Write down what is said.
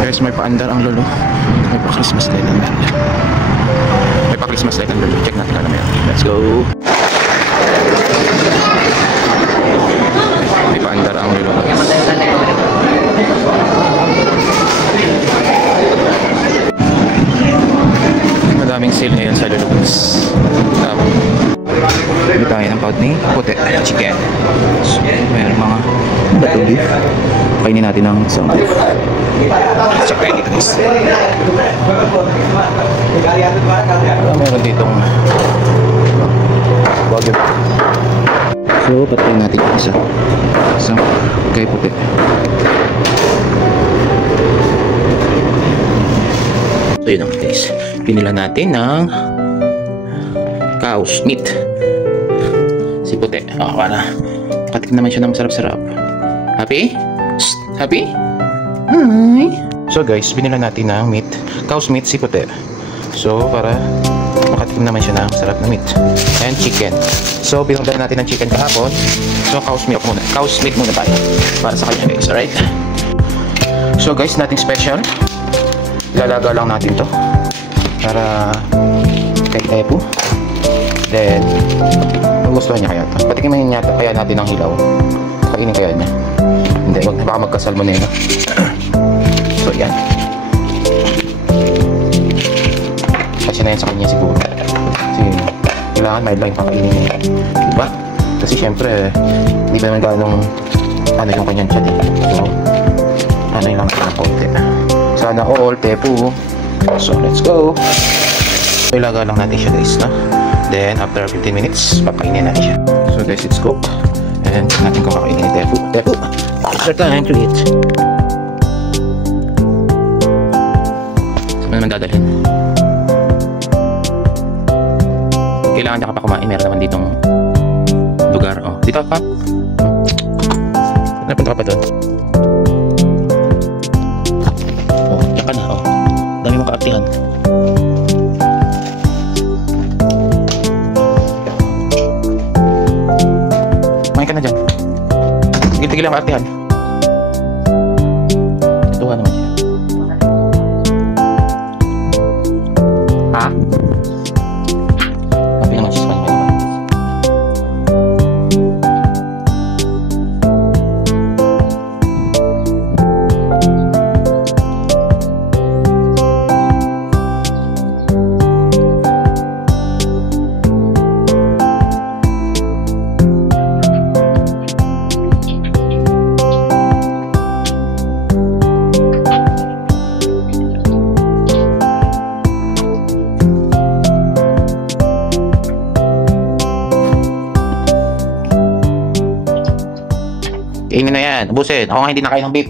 Guys, may paandar ang lolo. May pa Christmas light ang lolo. May pa Christmas light ang lolo. Check natin alam yan. Let's go. May paandar ang lolo. Madaming sale ngayon sa lolo. Bili tayo ng paut ni puti chicken. So, mayroon mga batong beef. Kainin natin ng isang beef. Check tayo dito guys. Meron ditong wagyu. So patayin natin yung isa. Isang kay puti. So yun ang guys. Pinila natin ng cow's meat. Si puti. O, para katik naman siya ng masarap-sarap. Happy? Happy? Hi! So guys, binila natin ng meat. Cow's meat si puti. So, para makatikim naman siya ng masarap na meat. And chicken. So, binundan natin ng chicken kahapon. So, cow's meat muna. Cow's meat muna tayo. Para sa kanya guys, alright? So guys, nothing special. Ilalaga lang natin to. Para kay Epo. Then, gustuhan niya kaya ito. Patikimin niya kaya natin ng hilaw. Kainin kaya niya. Hindi, baka magkasalmonella. So, yan. Kasi na yan sa kanya siguro. Kasi, kailangan may line pakainin niya. Diba? Kasi, syempre, hindi ba naman ganong ano yung kanyang chat eh. So, ano yung lang ng konti. Sana all, tepu. So, let's go. So, ilaga lang natin siya guys, no? Then, after 15 minutes, papakainin natin siya. So guys, it's cooked. And natin kung kakainin ni Tepu. Tepu! It's our time to eat. Saan naman dadalhin? Kailangan niya ka pa kumain. Meron naman ditong lugar. Oh, dito pa. Napunta ka pa doon. Oh, yan ka na. Oh. Dami mong kaaktihan. Ka na dyan. Tigil-tigil ang kaartihan. Tuwa naman siya. Ha? Happy naman siya sa kanya. Kainin na yan. Ubusin. Ako nga hindi nakain ng beef.